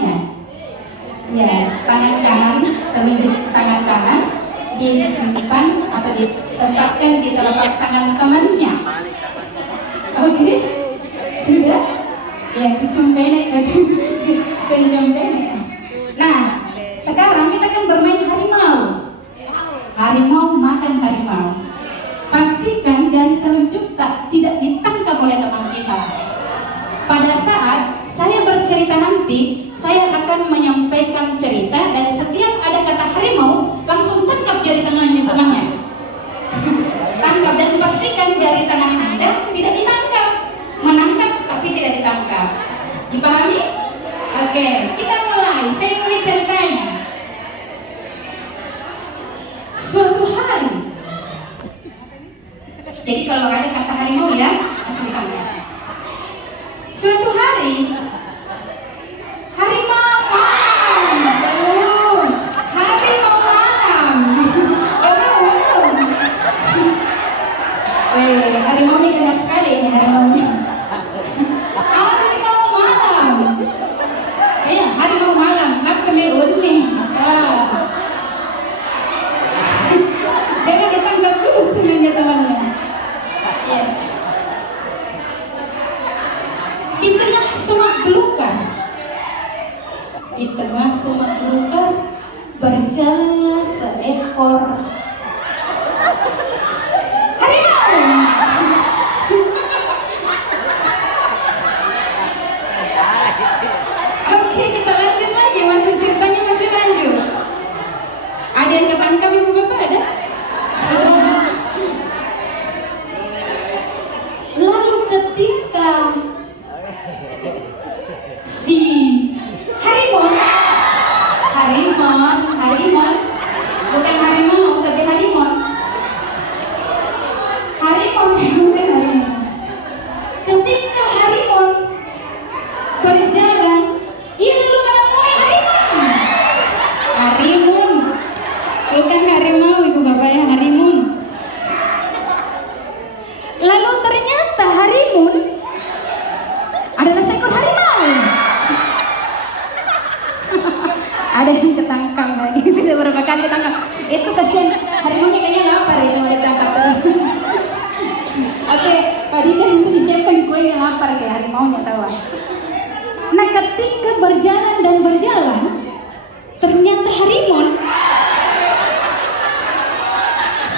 tangannya. Ya, tangan kanan, telunjuk tangan kanan disimpan atau ditempatkan di telapak tangan temannya. Oke, sudah? Ya, cucung pendek. Nah, sekarang kita akan bermain harimau. Harimau makan harimau. Pastikan dari telunjuk tidak ditangkap oleh teman kita. Pada saat saya bercerita nanti, saya akan menyampaikan cerita dan setiap ada kata harimau, langsung tangkap jari tangannya temannya. Tangkap dan pastikan jari tangan Anda tidak ditangkap. Menangkap tapi tidak ditangkap. Dipahami? Oke, kita mulai. Saya mulai ceritanya. Suatu hari. Jadi kalau ada kata harimau ya, langsung ditangkap. Suatu hari, harimau malam. Belum. Harimau malam. Belum. Harimau ini kena sekali ini harimau ini. Harimau malam. Iya, harimau malam. Nak kemelun nih. Jangan ditangkap dulu tangannya temannya. Ya. Di tengah semak belukar, berjalanlah seekor harimau. Oke, kita lanjut lagi, masih ceritanya masih lanjut. Ada yang ketangkap ibu bapak ada? Lalu ketika si harimau, bukan harimau, tapi harimau. Ketika harimau berjalan, ia lalu menemui harimun, bukan harimau ibu bapak ya, harimun. Lalu ternyata harimun adalah seekor harimau. Ada yang ketangkap lagi, sudah berapa kali ketangkap. Itu kasihan, harimaunya kayaknya lapar itu mau ditangkap. Oke, Pak Dika itu disiapkan kuenya lapar kayak harimaunya tahu. Nah ketika berjalan, ternyata harimau